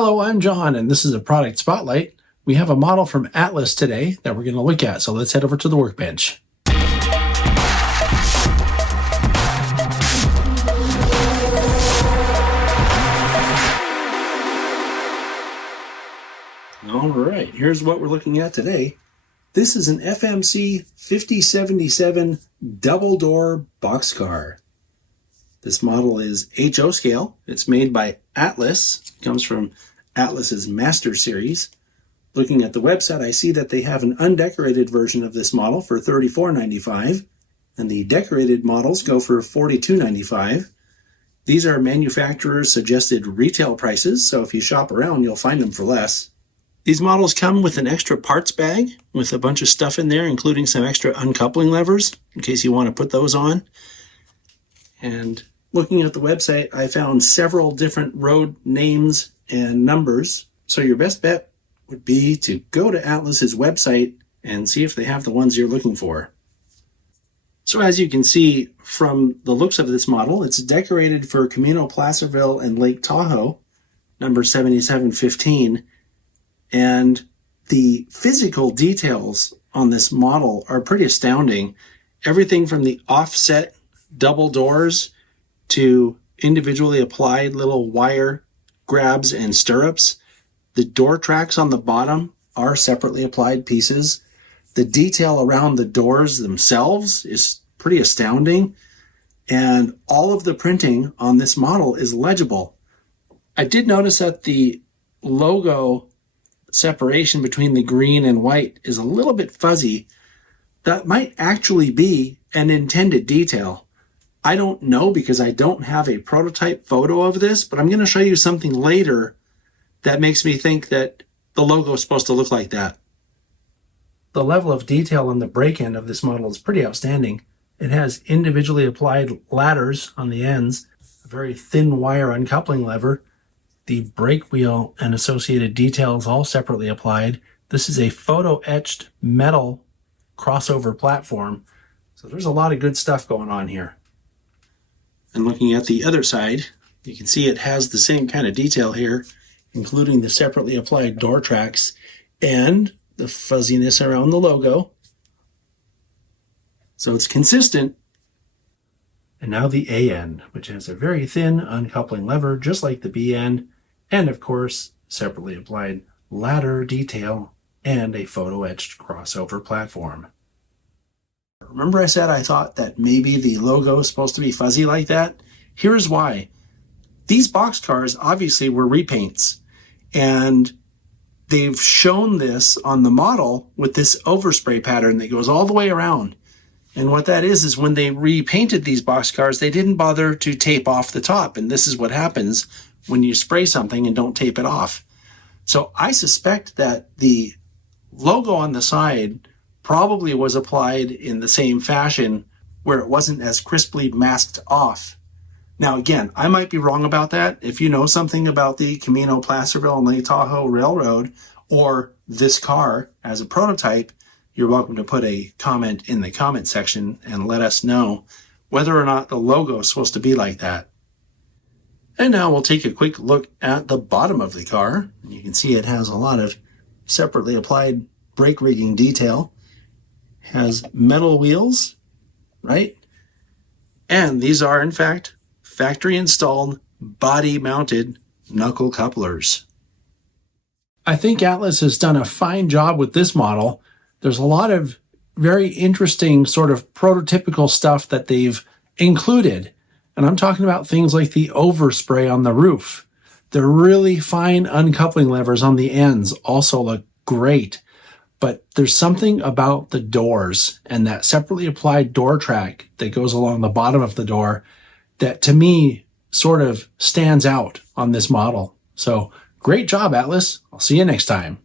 Hello, I'm John, and this is a product spotlight. We have a model from Atlas today that we're going to look at, so let's head over to the workbench. All right, here's what we're looking at today. This is an FMC 5077 double-door boxcar. This model is HO scale. It's made by Atlas. It comes from Atlas's Master Series. Looking at the website, I see that they have an undecorated version of this model for $34.95, and the decorated models go for $42.95. These are manufacturer's suggested retail prices, so if you shop around, you'll find them for less. These models come with an extra parts bag with a bunch of stuff in there, including some extra uncoupling levers in case you want to put those on. And looking at the website, I found several different road names and numbers. So your best bet would be to go to Atlas's website and see if they have the ones you're looking for. So as you can see from the looks of this model, it's decorated for Camino Placerville and Lake Tahoe, number 7715. And the physical details on this model are pretty astounding. Everything from the offset double doors to individually applied little wire grabs and stirrups. The door tracks on the bottom are separately applied pieces. The detail around the doors themselves is pretty astounding. And all of the printing on this model is legible. I did notice that the logo separation between the green and white is a little bit fuzzy. That might actually be an intended detail. I don't know because I don't have a prototype photo of this, but I'm going to show you something later that makes me think that the logo is supposed to look like that. The level of detail on the brake end of this model is pretty outstanding. It has individually applied ladders on the ends, a very thin wire uncoupling lever, the brake wheel and associated details all separately applied. This is a photo-etched metal crossover platform, so there's a lot of good stuff going on here. And looking at the other side, you can see it has the same kind of detail here, including the separately applied door tracks and the fuzziness around the logo. So it's consistent. And now the A end, which has a very thin uncoupling lever, just like the B end, and of course, separately applied ladder detail and a photo-etched crossover platform. Remember I said I thought that maybe the logo is supposed to be fuzzy like that? Here's why. These boxcars obviously were repaints, and they've shown this on the model with this overspray pattern that goes all the way around. And what that is when they repainted these boxcars, they didn't bother to tape off the top, and this is what happens when you spray something and don't tape it off. So I suspect that the logo on the side probably was applied in the same fashion where it wasn't as crisply masked off. Now again, I might be wrong about that. If you know something about the Camino Placerville and Lake Tahoe Railroad or this car as a prototype, you're welcome to put a comment in the comment section and let us know whether or not the logo is supposed to be like that. And now we'll take a quick look at the bottom of the car. You can see it has a lot of separately applied brake rigging detail. Has metal wheels, right? And these are, in fact, factory installed, body mounted knuckle couplers. I think Atlas has done a fine job with this model. There's a lot of very interesting sort of prototypical stuff that they've included. And I'm talking about things like the overspray on the roof. The really fine uncoupling levers on the ends also look great. But there's something about the doors and that separately applied door track that goes along the bottom of the door that to me sort of stands out on this model. So great job, Atlas. I'll see you next time.